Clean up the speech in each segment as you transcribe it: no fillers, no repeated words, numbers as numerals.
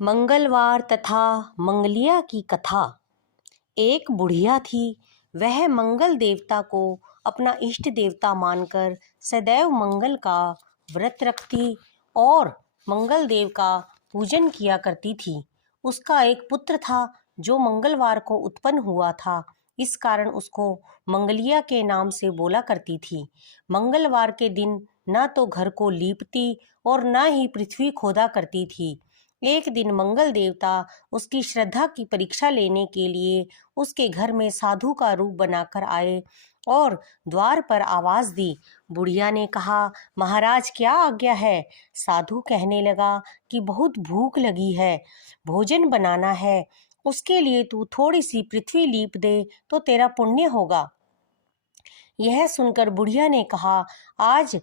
मंगलवार तथा मंगलिया की कथा। एक बुढ़िया थी। वह मंगल देवता को अपना इष्ट देवता मानकर सदैव मंगल का व्रत रखती और मंगल देव का पूजन किया करती थी। उसका एक पुत्र था जो मंगलवार को उत्पन्न हुआ था। इस कारण उसको मंगलिया के नाम से बोला करती थी। मंगलवार के दिन न तो घर को लीपती और न ही पृथ्वी खोदा करती थी। एक दिन मंगल देवता उसकी श्रद्धा की परीक्षा लेने के लिए उसके घर में साधु का रूप बनाकर आए और द्वार पर आवाज दी। बुढ़िया ने कहा, महाराज क्या आज्ञा है? साधु कहने लगा कि बहुत भूख लगी है, भोजन बनाना है, उसके लिए तू थोड़ी सी पृथ्वी लीप दे तो तेरा पुण्य होगा। यह सुनकर बुढ़िया ने कहा, आज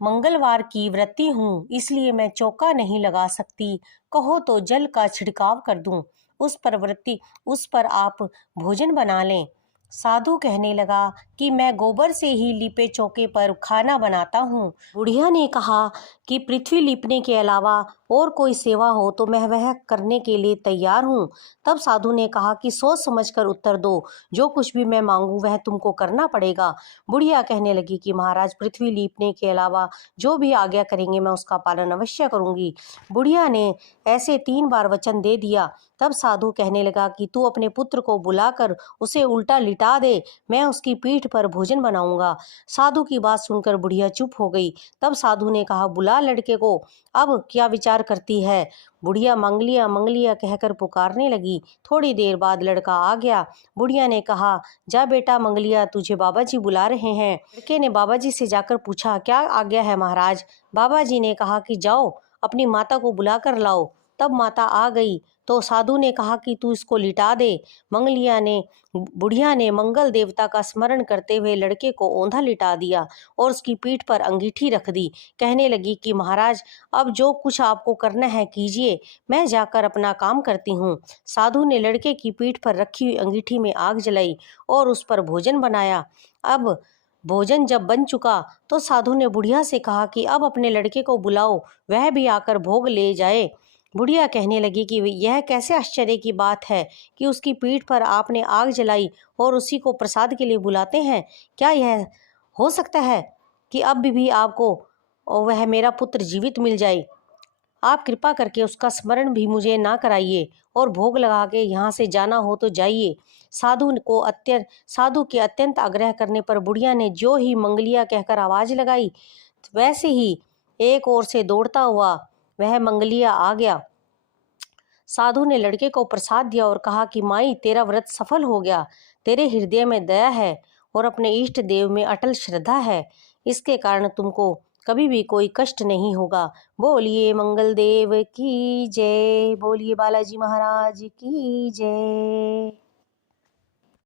मंगलवार की व्रती हूँ, इसलिए मैं चौका नहीं लगा सकती। कहो तो जल का छिड़काव कर दूं, उस पर आप भोजन बना लें। साधु कहने लगा कि मैं गोबर से ही लीपे चौके पर खाना बनाता हूँ। बुढ़िया ने कहा कि पृथ्वी लीपने के अलावा और कोई सेवा हो तो मैं वह करने के लिए तैयार हूँ। तब साधु ने कहा कि सोच समझकर उत्तर दो, जो कुछ भी मैं मांगूं वह तुमको करना पड़ेगा। बुढ़िया कहने लगी कि महाराज, पृथ्वी लीपने के अलावा जो भी आज्ञा करेंगे मैं उसका पालन अवश्य करूंगी। बुढ़िया ने ऐसे 3 बार वचन दे दिया। तब साधु कहने लगा कि तू अपने पुत्र को बुलाकर उसे उल्टा लिटा दे, मैं उसकी पीठ पर भोजन बनाऊंगा। साधु की बात सुनकर बुढ़िया चुप हो गई। तब साधु ने कहा, बुला लड़के को, अब क्या विचार करती है? बुढ़िया मंगलिया मंगलिया कहकर पुकारने लगी। थोड़ी देर बाद लड़का आ गया। बुढ़िया ने कहा, जा बेटा मंगलिया, तुझे बाबा जी बुला रहे हैं। लड़के ने बाबा जी से जाकर पूछा, क्या आज्ञा है महाराज? बाबा जी ने कहा कि जाओ अपनी माता को बुला कर लाओ। तब माता आ गई तो साधु ने कहा कि तू इसको लिटा दे। बुढ़िया ने मंगल देवता का स्मरण करते हुए लड़के को औंधा लिटा दिया और उसकी पीठ पर अंगीठी रख दी। कहने लगी कि महाराज, अब जो कुछ आपको करना है कीजिए, मैं जाकर अपना काम करती हूँ। साधु ने लड़के की पीठ पर रखी हुई अंगीठी में आग जलाई और उस पर भोजन बनाया। अब भोजन जब बन चुका तो साधु ने बुढ़िया से कहा कि अब अपने लड़के को बुलाओ, वह भी आकर भोग ले जाए। बुढ़िया कहने लगी कि यह कैसे आश्चर्य की बात है कि उसकी पीठ पर आपने आग जलाई और उसी को प्रसाद के लिए बुलाते हैं। क्या यह हो सकता है कि अब भी आपको वह मेरा पुत्र जीवित मिल जाए? आप कृपा करके उसका स्मरण भी मुझे ना कराइए और भोग लगा के यहाँ से जाना हो तो जाइए। साधु के अत्यंत आग्रह करने पर बुढ़िया ने जो ही मंगलिया कहकर आवाज लगाई, वैसे ही एक ओर से दौड़ता हुआ वह मंगलिया आ गया। साधु ने लड़के को प्रसाद दिया और कहा कि माई, तेरा व्रत सफल हो गया। तेरे हृदय में दया है और अपने इष्ट देव में अटल श्रद्धा है, इसके कारण तुमको कभी भी कोई कष्ट नहीं होगा। बोलिए मंगल देव की जय, बोलिए बालाजी महाराज की जय।